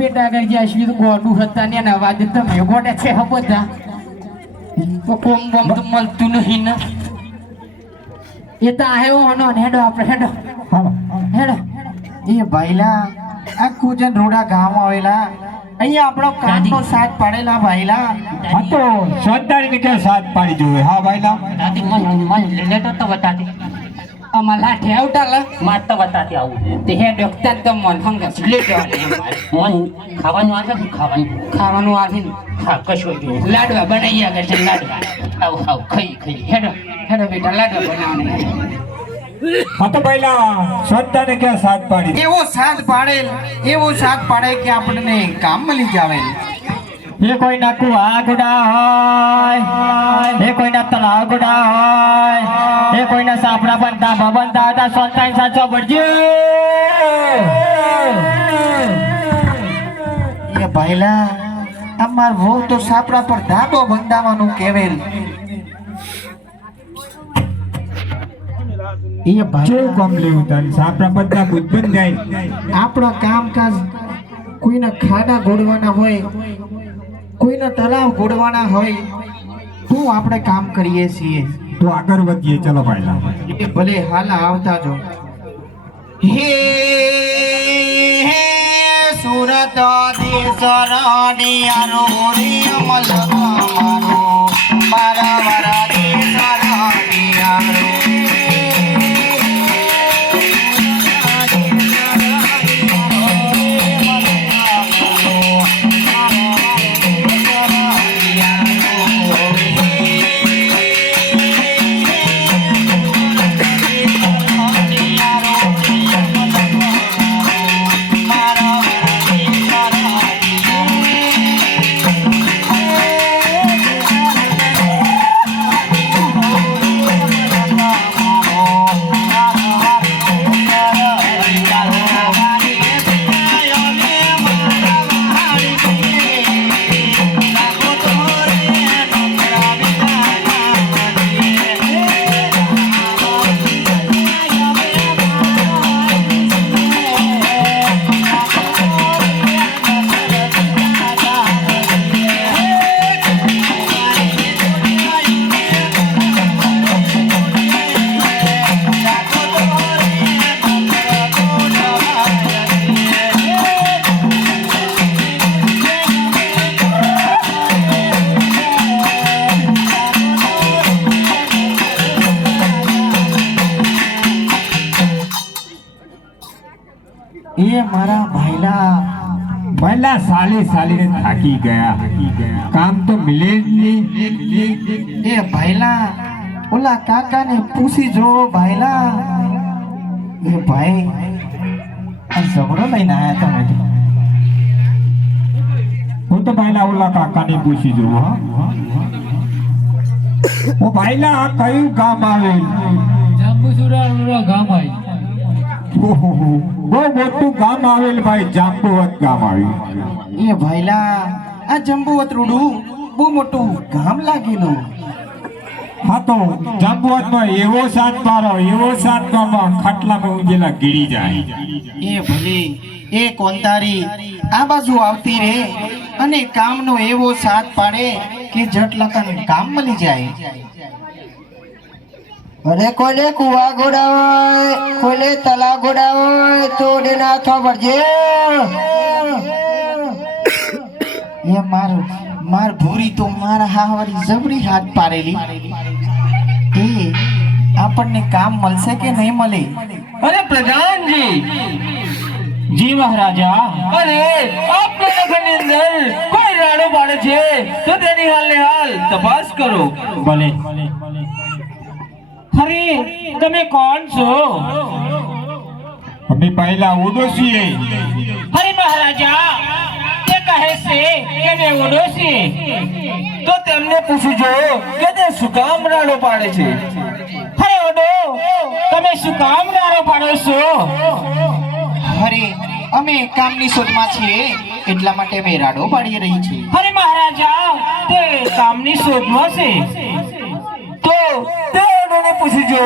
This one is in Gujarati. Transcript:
બેટા આગળ ગયા છીએ તો ગોડું હતા ને એના અવાજ તમે ગોડે છે બધા કોમ બોમ તો મળતું નહીં ને એ તો આવ્યો હનો હેડો આપણે હેડો હેડો એ ભાઈલા આ કુજન રોડા ગામ આવેલા અહીંયા આપણો કામનો સાથ પાડેલા ભાઈલા હા તો શ્રદ્ધાની કે સાથ પાડી જોવે હા ભાઈલા દાદી મન લેતો તો બતાતી અમાર લાઠે આવટાલા માર તો બતાતી આવું તે હે ડોક્ટર તો મન હંગસ લેતો મન ખાવાનું આવે છે ખાવાનું આવી હા કશું નહીં લાડવા બનાવી આગળ છે લાડવા આવ ખાઈ હેડો હેડો બેટા લાડવા બનાવવાના હા તો ભાઈલા શ્રદ્ધાને કે સાથ પાડી એવો સાથ પાડે કે આપણને કામ મળી જાવે એ કોઈના કુવા ગુડા હોય એ કોઈના તળાવ ગુડા હોય એ કોઈના સાપડા બનતા ભવનતા હતા સોનતાઈ સાચો પડજે એ ભાઈલા અમાર વહુ તો સાપડા પર ધાબો બંધાવાનું કહેવેલ એ ભાઈ કેવું કામ લેવું તારે સાપડા બધા બુદ્ધ બન જાય આપણો કામકાજ કોઈના ખાડા ગોળવાના હોય કોઈના તળાવ ગોળવાના હોય તો આપણે કામ કરીએ છીએ તો આગળ વધીએ ચલો ભાઈલા એ ભલે હાલ આવતા જો હે સુરત દેશરાડિયાનો રે અમલ મારો મારા મારા દેશરાડિયાનો એ મારા ભાઈલા સાલી થાકી ગયા કામ તો મિલે જ નહીં એ ભાઈલા ઓલા કાકાને પૂછી જો ભાઈલા એ ભાઈ આ ઝઘડો લઈને આયા તમે હું તો ભાઈલા ઓલા કાકાને પૂછી જોઉં હા ઓ ભાઈલા આ કયું ગામ આવે જાંબુસુરા ગામ આવી ઓહો બહુ મોટું ગામ આવેલ ભાઈ જાંબુવત ગામ આવ્યું એ ભાઈલા આ જંબુવત રૂડું બહુ મોટું ગામ લાગેલું હા તો જાંબુવતમાં એવો સાત પારો ખાટલામાં ઊંઘેલા ગીરી જાય એ ભલે એ કોંતારી આ બાજુ આવતી રે અને કામનો એવો સાથ પાડે કે જટ લકન કામ મળી જાય અરે કોને કુવા ગોડા હોય કોને તલા ગોડા હોય તોડે નાથો ભરજે એ માર ભૂરી તો મારા હાવરી જબરી હાથ પાડેલી એ આપણને કામ મળશે કે નહીં મળે અરે પ્રધાનજી જી મહારાજા અરે આપના નગરની અંદર કોઈ રાડો પાડે છે તો તેની હાલને હાલ તપાસ કરો ભલે અરે તમે કોણ છો અમે પહેલા ઉડોશીએ અરે મહારાજા તે કહે છે કે મેં ઉડોશી તો તેમને પૂછજો કે તે શું કામ રાડો પાડે છે અરે ઓડો તમે શું કામ રાડો પાડો છો અરે અમે કામની શોધમાં છીએ એટલા માટે અમે રાડો પાડી રહી છીએ અરે મહારાજા તે કામની શોધમાં છે તો તે ઓડોને પૂછજો